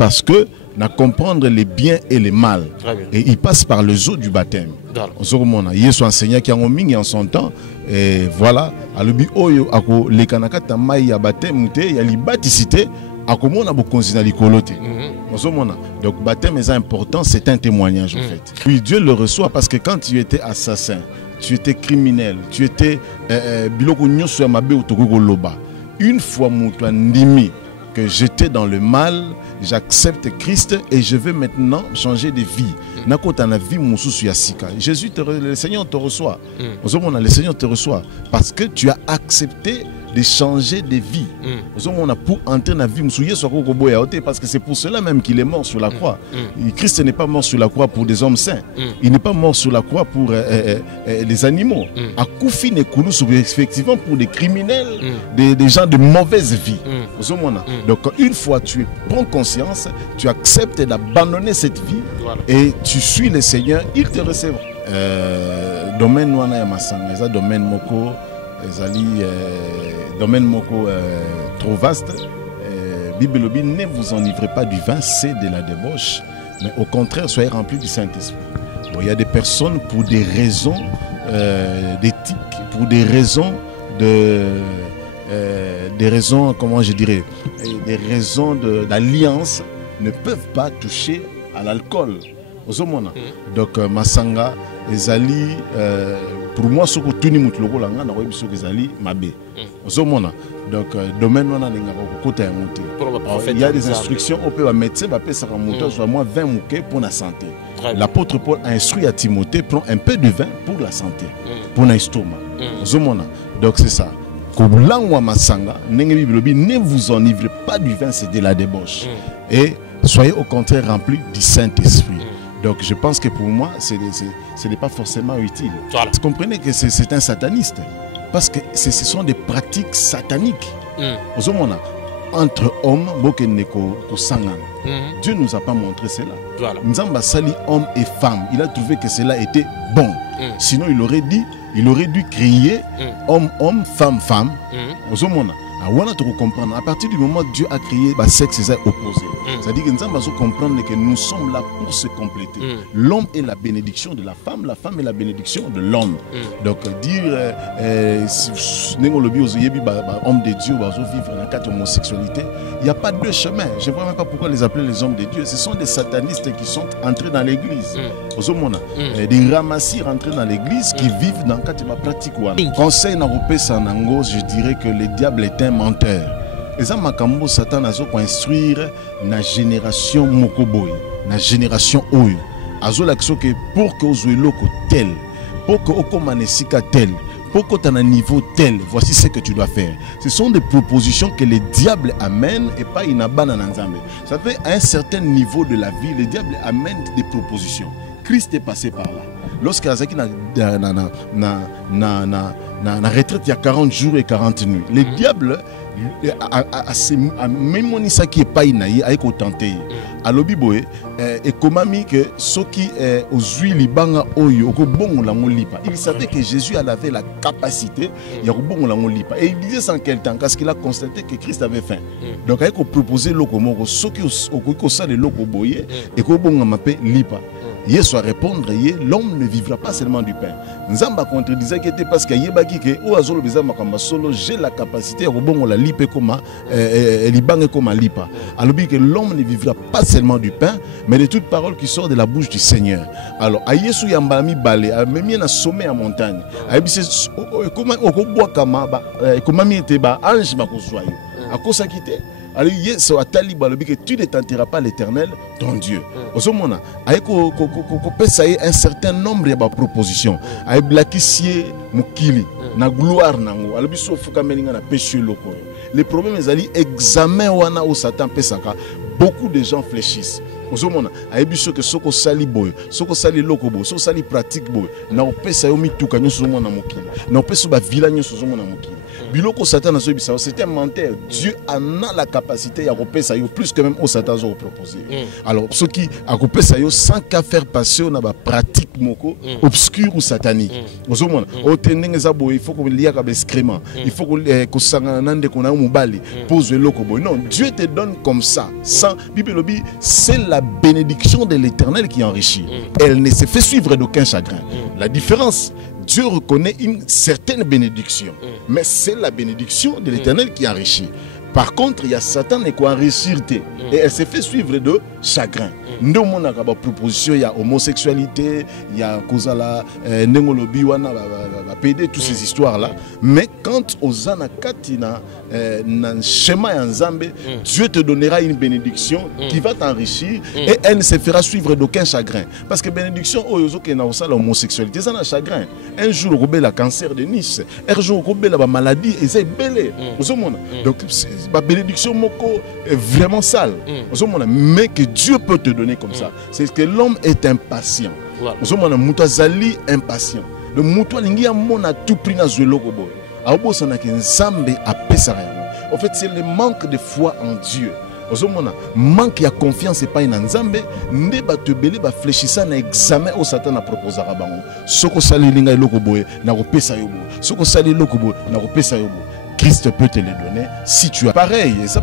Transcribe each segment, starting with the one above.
parce que na comprendre les biens et les mal. Et il passe par le zoo du baptême. Yesu enseignait qui a mingi en son temps. Et voilà, alobi oyo ako le kanaka tamai ya baptême te ya libaticité akomona bokonzina likolote. Donc baptême est important, c'est un témoignage en fait. Puis Dieu le reçoit parce que quand tu étais assassin, tu étais criminel, tu étais biloko nyoso ya mabe utoko loba. Une fois muto ndimi que j'étais dans le mal, j'accepte Christ et je veux maintenant changer de vie. Jésus, le Seigneur te reçoit. Le Seigneur te reçoit parce que tu as accepté de changer de vie. Pour entrer dans la vie, parce que c'est pour cela même qu'il est mort sur la croix. Christ n'est pas mort sur la croix pour des hommes saints. Il n'est pas mort sur la croix pour les animaux. Effectivement pour des criminels, des gens de mauvaise vie. Donc une fois tu prends conscience, tu acceptes d'abandonner cette vie et tu suis le Seigneur, il te recevra. Domaine wana ya masanga, ça domaine moko ezali domaine moko trop vaste. Bible dit ne vous enivrez pas du vin, c'est de la débauche, mais au contraire soyez remplis du Saint-Esprit. Bon, il y a des personnes pour des raisons d'éthique, pour des raisons comment je dirais, des raisons d'alliance ne peuvent pas toucher à l'alcool. Donc masanga ezali pour moi ce que tout ni mutloko langa na webiso ezali mabe. Donc domaine wana ninga kokota ya monté. Il y a des instructions au peu médecin va payer ça moto soit moins 20 mouké pour la santé. L'apôtre Paul a instruit à Timothée prends un peu de vin pour la santé, pour l'estomac. Donc c'est ça. Ne vous enivrez pas du vin, c'est de la débauche. Et soyez au contraire remplis du Saint-Esprit. Donc je pense que pour moi, ce n'est pas forcément utile. Vous comprenez que c'est un sataniste. Parce que ce sont des pratiques sataniques. Entre hommes, Dieu ne nous a pas montré cela. Nzamba sali homme et femme. Il a trouvé que cela était bon. Sinon il aurait dû créer homme, femme, femme. Comprendre. À partir du moment où Dieu a créé le sexe opposé, c'est-à-dire que nous devons comprendre que nous sommes là pour se compléter. L'homme est la bénédiction de la femme est la bénédiction de l'homme. Donc dire homme de Dieu va vivre dans la homosexualité, il n'y a pas deux chemins. Je ne vois même pas pourquoi les appeler les hommes de Dieu. Ce sont des satanistes qui sont entrés dans l'église. Des ramassés rentrés dans l'église qui vivent dans la pratique. Conseil je dirais que le diable est un menteur. Et ça, Makambo Satan a construire la génération Mokoboy, la génération Oyo. Azo l'action que pour que vous loko tel, pour que Okomanesika tel, pour que tu aies un niveau tel, voici ce que tu dois faire. Ce sont des propositions que le diable amène et pas une abandonne en Zambie. Ça fait à un certain niveau de la vie, le diable amène des propositions. Christ est passé par là. Lorsqu'Azaki na retraite il y a 40 jours et 40 nuits, le diable a même ça qui est pas inaïe a tenté. Alors biboé et komami que ceux qui aux huiles libanga oyo ko bongo la molipa. Il savait que Jésus avait la capacité ya ko bongo la molipa et il disait sans quel temps parce qu'il a constaté que Christ avait faim. Donc il a proposé loko moko ceux qui au ça le loko boyé et ko bongo mapé lipa. Hier soit répondre, l'homme ne vivra pas seulement du pain. Nzamba contredisait que c'était parce qu'il y a j'ai la capacité à rebondir la lipe comme libange comme lipa. Alors que l'homme ne vivra pas seulement du pain, mais de toute parole qui sort de la bouche du Seigneur. Alors à Yesu yambami balé, à même na sommet à montagne. À bise comment okoboa kama comment mi était ba ange makozwayo. À cause ça quitter. Alors, tu ne tenteras pas l'Éternel, ton Dieu. Au moment un certain nombre de propositions. Avec blakissier mukili, na gloire nango. Alors, biso fuka melinga na péché loko. Les problèmes est examen wana au Satan pesaka. Beaucoup de gens fléchissent. Ozomona ayebiso que soko sali boy soko sali lokobo soko sali pratique boy na opesa yo mituka nyoso mona mokili na opesa ba villa nyoso mona mokili biloko Satan a sobisa c'est un menteur. Dieu en a la capacité à repérer ça plus que même au Satan a proposé. Alors ceux qui a repéré ça sans qu'à faire passer on a ba pratique moko obscure ou satanique. Vous voyez au tending ezabo il faut qu'on lia ka excrément. Il faut qu'on sanga nande qu'on a mobali pose loko boy. Non, Dieu te donne comme ça. Sans Bible lobi c'est la bénédiction de l'Éternel qui enrichit. Elle ne se fait suivre d'aucun chagrin. La différence, Dieu reconnaît une certaine bénédiction, mais c'est la bénédiction de l'Éternel qui enrichit. Par contre, il y a Satan qui enrichit et elle se fait suivre de chagrin. Nous avons une proposition, il y a homosexualité, il y a Kozala, Nengolobi, PD, toutes ces histoires-là. Mais quand Ozana Katina, dans schéma Nzambe, Dieu te donnera une bénédiction qui va t'enrichir et elle ne se fera suivre d'aucun chagrin. Parce que bénédiction, l'homosexualité, c'est un chagrin. Un jour, on a le cancer de Nice. Un jour, on a la maladie et c'est belé. Donc, la bénédiction est vraiment sale. Mais que Dieu peut te donner comme ça. C'est que l'homme est impatient. Moutazali impatient. Le moutoualingi a mon a tout pris dans le logo. En fait, c'est le manque de foi en Dieu. Manque de confiance et pas en Nzambe, ne ba te belé ba fléchissa na examen au Satan a proposé à bango. Soko sali linga loko boye na ko pesa yobo. Soko sali loko boye na ko pesa yobo. Christ peut te les donner si tu as pareil. Ça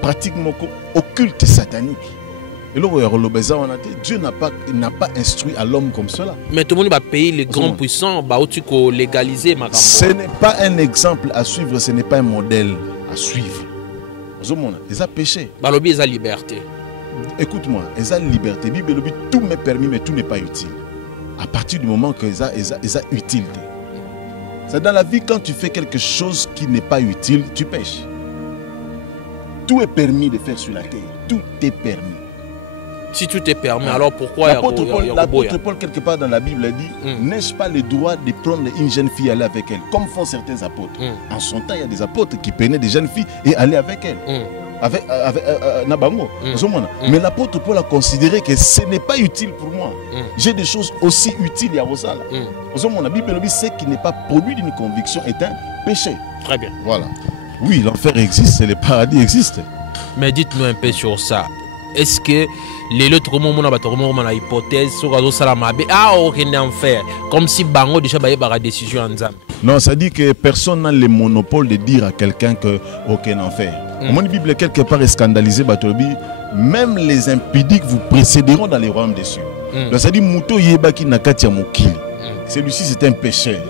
pratiquement occulte satanique. Et là, Dieu n'a pas instruit à l'homme comme cela. Mais tout le monde va payer les grands puissants, légaliser. Ce n'est pas un exemple à suivre, ce n'est pas un modèle à suivre. Ils ont péché. Ils ont liberté. Écoute-moi, ils ont liberté. Bible, tout m'est permis, mais tout n'est pas utile. À partir du moment qu'ils ont utilité. C'est dans la vie, quand tu fais quelque chose qui n'est pas utile, tu pêches. Tout est permis de faire sur la terre. Tout est permis. Si tout est permis, alors pourquoi l'apôtre Paul, quelque part dans la Bible, a dit n'ai-je pas le droit de prendre une jeune fille et aller avec elle, comme font certains apôtres. En son temps, il y a des apôtres qui prenaient des jeunes filles et allaient avec elles. Avec Nabango. Mais l'apôtre Paul a considéré que ce n'est pas utile pour moi. J'ai des choses aussi utiles à Rosala. La Bible dit ce qui n'est pas produit d'une conviction est un péché. Très bien. Voilà. Oui, l'enfer existe et le paradis existe. Mais dites-nous un peu sur ça. Est-ce que les autres moments on a hypothèse sur aucun enfer comme si bango déjà la décision en Nzambe? Non, ça dit que personne n'a le monopole de dire à quelqu'un que aucun enfer. Mon Bible quelque part est scandalisé, même les impudiques vous précéderont dans les royaumes des cieux. Donc ça dit Muto Yebaki Nakatia Mokili. Celui-ci c'est un pécheur.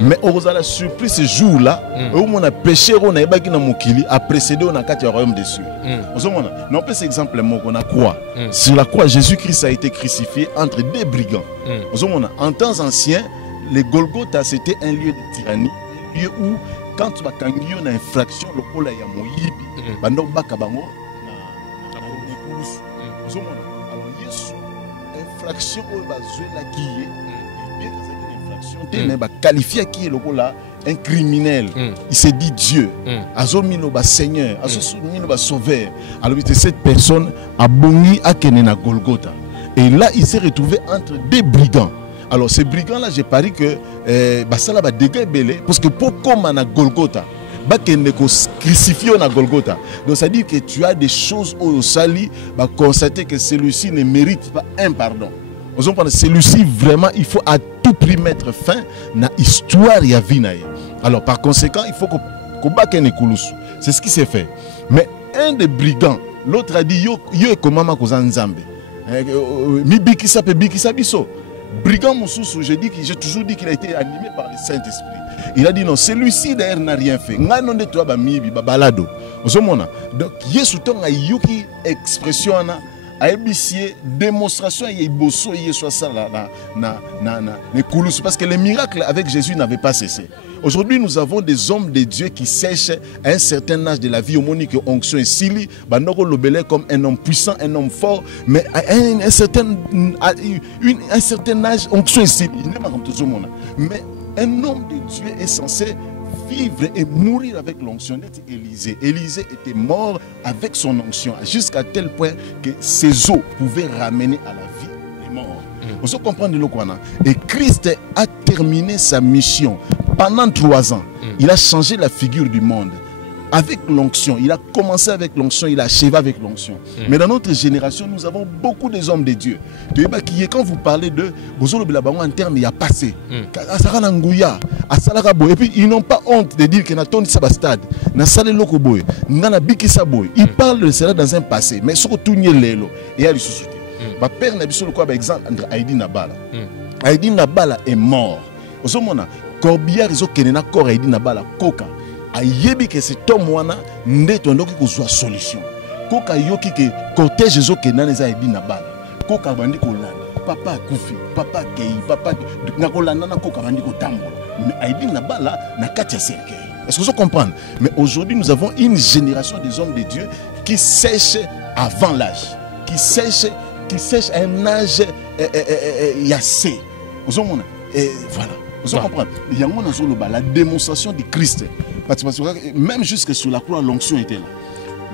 Mais on a surpris ce jour-là, où on a péché, on a Yebaki na Mokili, a précédé on a Katia royaume des cieux. Non, pas cet exemple, on a quoi? Sur la croix, Jésus-Christ a été crucifié entre deux brigands. En temps ancien, les Golgotha c'était un lieu de tyrannie, un lieu où quand tu vas kangiyo na infraction lokola ya moyibi bando baka bango na nekulusu ozomona alors Yesu infraction oyo bazwela kiye bien que c'est une infraction te mais ba qualifier qui lokola un criminel. Il s'est dit Dieu azomino ba Seigneur azomino ba sauveur. Alors cette personne a boni akene na Golgotha et là il s'est retrouvé entre deux brigands. Alors ces brigands-là, j'ai pari que ça va dégâts belé parce que pour comme à Golgotha, crucifié à Golgotha. Donc ça dit que tu as des choses au sali, constater que celui-ci ne mérite pas un pardon. Celui-ci vraiment, il faut à tout prix mettre fin à l'histoire et à vie. Alors par conséquent, il faut qu'on batte un écoulous. C'est ce qui s'est fait. Mais un des brigands, l'autre a dit yo ekomama ko Nzambe. Mi bikisa pe bikisa biso. Brigand Moussous, j'ai toujours dit qu'il a été animé par le Saint-Esprit. Il a dit non, celui-ci d'ailleurs n'a rien fait. Donc, Yesu a eu une expression, a ébissé, démonstration, il y a parce que les miracles avec Jésus n'avaient pas cessé. Aujourd'hui, nous avons des hommes de Dieu qui sèchent à un certain âge de la vie, homonique, onction et sili, Bandoko Lobele comme un homme puissant, un homme fort, mais à un certain âge, onction et sili. Il n'est pas comme tout le monde. Mais un homme de Dieu est censé vivre et mourir avec l'onction d'être Élisée. Élisée était mort avec son onction, jusqu'à tel point que ses os pouvaient ramener à la vie les morts. On se comprend de l'Okwana. Et Christ a terminé sa mission pendant 3 ans, il a changé la figure du monde. Avec l'onction, il a commencé avec l'onction, il a achevé avec l'onction. Mais dans notre génération, nous avons beaucoup des hommes de Dieu. Quand vous parlez de en termes, il y a passé. Et puis ils n'ont pas honte de dire que Nathan Sabastad, ils parlent de cela dans un passé, mais surtout Lelo et à l'issue. Ma père n'a pas exemple entre Aïdi Nabala. Aïdi Nabala est mort. Corbière, ils ont corps Aïdi Nabala, Coca. Ayebi que cet homme wana ndeto ndoki kozwa solution. Koka yoki ke cortège ezoke naneza Aïdi Nabala. Koka bandi kolanda. Papa akufi, papa kei, papa nakolanda na koka bandi kotambola. Mais Aïdi Nabala na kati ya cercueil. Est-ce que vous comprenez? Mais aujourd'hui nous avons une génération des hommes de Dieu qui sèchent avant l'âge, qui sèchent à un âge yassé. Vous comprenez? Et voilà. Vous comprenez? Il y a la démonstration du Christ. Parce que même jusque sur la croix, l'onction était là.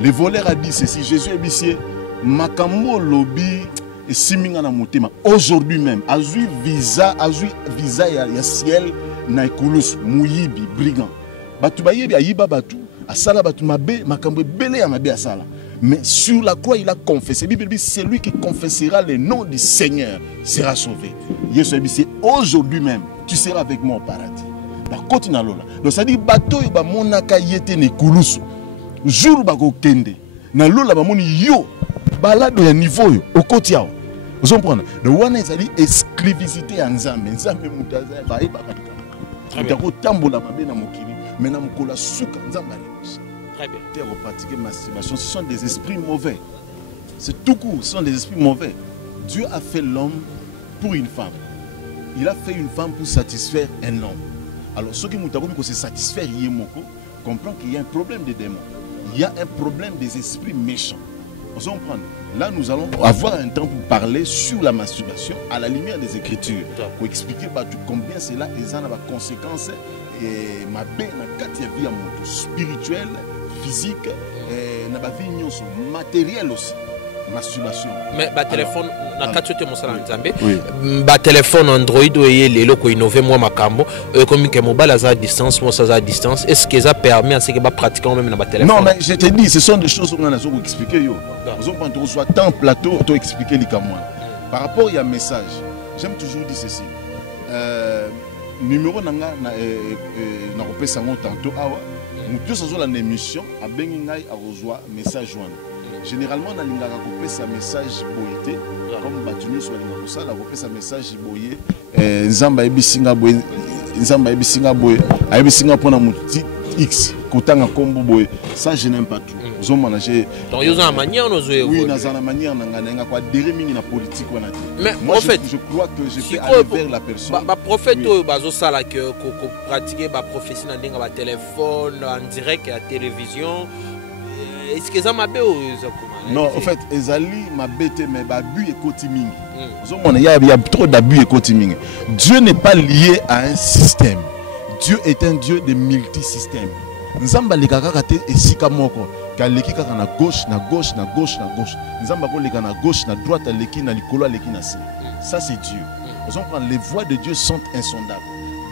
Le voleur a dit ceci, Jésus est bissier, Makambo lobi et siminga na motema. Aujourd'hui même, azui visa ya ciel na ikulus muyibi brigand. Batu bayebi ayiba batu, asala batu mabe, makambo belé ya mabe asala. Mais sur la croix, il a confessé. La Bible dit, celui qui confessera le nom du Seigneur sera sauvé. Jésus est bissier, aujourd'hui même, tu seras avec moi au paradis. Donc ça dit bateau ba monaka yete ne kulusu jour ba ko kende na lola ba moni yo balado ya niveau yo okoti yao vous comprenez le wana ça dit exclusivité en Nzambe mutaza ba ba ka ko tambola mabe na mokili mais na mokola suka Nzambe très bien terre pratiquer masturbation ce sont des esprits mauvais c'est tout court ce sont des esprits mauvais. Dieu a fait l'homme pour une femme, il a fait une femme pour satisfaire un homme. Alors, ceux qui nous avons se satisfaire, comprend qu'il y a un problème des démons. Il y a un problème des esprits méchants. Vous comprenez? Là, nous allons avoir un temps pour parler sur la masturbation à la lumière des Écritures. Pour expliquer combien cela a des conséquences et ma vie spirituelle, physique, matérielle aussi. Masturbation. Mais ba téléphone na katiote mosala nzambe ba téléphone Android oye lelo ko innover moi makambo comme que mobile à distance moi ça à distance est-ce que ça permet à ce que ba pratiquer même na ba téléphone? Non mais je te dis ce sont des choses qu'on a besoin d'expliquer yo. Vous on peut soit temps plateau to expliquer les moi. Par rapport il y a message. J'aime toujours dire ceci. Numéro nanga na kopesa ngo tantôt awa. Mutu ça la émission a bengi ngai a reçoit message joindre. Généralement, on a un message boyé, comme Batunu soit la sa message boyé. Nzamba ebisinga boy, Nzamba ebisinga boy, ebisinga pour na X, kotanga kombo boy. Ça je n'aime pas tout. Ils ont managé. Donc ils ont une manière nous jouer. Oui, ils ont une manière n'anga quoi dérimer la politique on a dit. Mais moi, en fait, je crois que je peux aller vers la personne. Ba prophète bazo sala que pratiquer ba prophétie na ndenge ba téléphone en direct à la télévision. Est-ce que ça m'a bien non, en fait, Ezali m'a bêté, mais l'abus est cotiming. Il y a trop d'abus et cotiming. Dieu n'est pas lié à un système. Dieu est un Dieu de multisystèmes. Nzamba lekaka kate esika moko. Kaleki kaka na gauche, na gauche, na gauche, na gauche. Nzamba ko leka na gauche, na droite, leki na likolo, leki na se. Ça c'est Dieu. Les voies de Dieu sont insondables.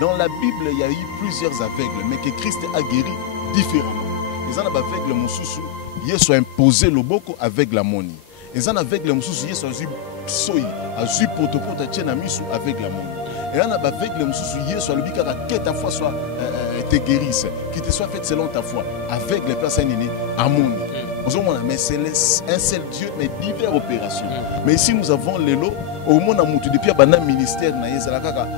Dans la Bible, il y a eu plusieurs aveugles, mais que Christ a guéri différemment. Les aveugles mususu Yesu a imposé le boko avec la moni. Et ça avec le mususu Yesu a eu soyi, a eu protopota tchena misu avec la moni. Et on a avec le mususu Yesu a le bika que ta foi soit te guérisse, qui te soit faite selon ta foi avec les personnes innées à moni. Mais c'est un seul Dieu mais diverses opérations. Mais ici nous avons les lots au monde a mutu depuis un ministère na yezala kaka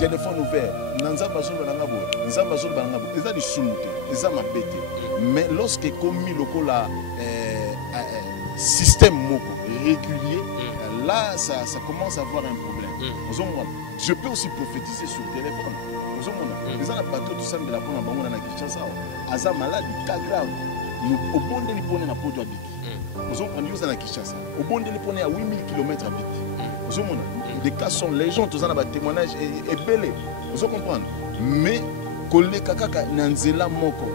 téléphone ouvert. Nanzamba zolo banangabo, nzamba zolo banangabo. Eza di sumute, eza mabete. Mais lorsque commis lokola système moko régulier, là ça commence à avoir un problème. Je peux aussi prophétiser sur le téléphone. Les gens bateau tout ça de la bonne bango na Kinshasa. Aza malade, cas grave. Au bon de l'ipone na poto abiki. Nous avons pris na Kinshasa. Au bon de l'ipone à 8000 km abiki. Des cas sont légion, tous en a témoignage et belé. Vous comprenez? Mais koleka kaka na nzela moko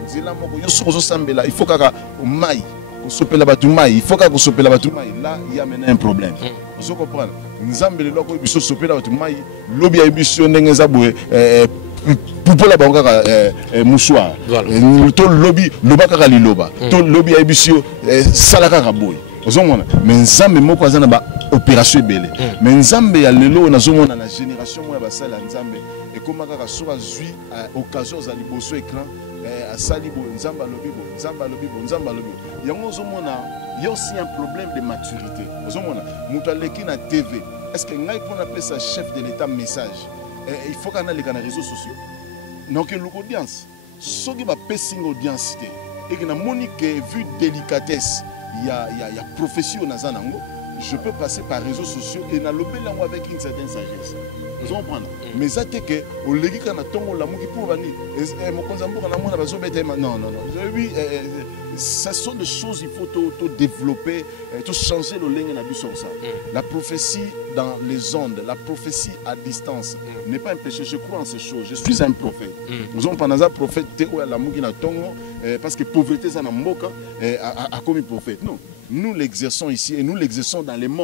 yo sozo sambela il faut kaka mai ko sopela batu mai il faut kaka ko sopela batu mai là il y a maintenant un problème. Vous comprenez? Nzambele loko biso sopela batu mai lobi ya biso ndenge za boye pour la banque mouchoir to lobby loba kaka liloba to lobby ebisio salaka raboy ozomona mais nzambe moko azana ba opération ebele mais nzambe ya lelo nazomona na génération moya basala nzambe ekoma kaka soka zui occasion za liboso écran asali bo nzamba lobi bo nzamba lobi bo nzamba lobi yango ozomona il y a aussi un problème de maturité ozomona mutu aleki na TV est-ce que ngai pour appeler ça chef de l'état message il faut qu'on ait les réseaux sociaux donc l'audience ce qui va passer audience et que na monique vu délicatesse il y a profession nazanango je peux passer par réseaux sociaux et na lobé lango avec une certaine sagesse vous comprenez mais ça que au legi kana tongo la muki pour bani mokonza mboka na mona bazo beta non oui ce sont des choses il faut tout développer tout changer le ligne na biso ça la prophétie dans les ondes la prophétie à distance n'est pas un péché je crois en ces choses je suis un prophète nous avons pendant ça prophète te la muki na tongo parce que pauvreté ça na mboka a comme prophète non nous l'exerçons ici et nous l'exerçons dans les mondes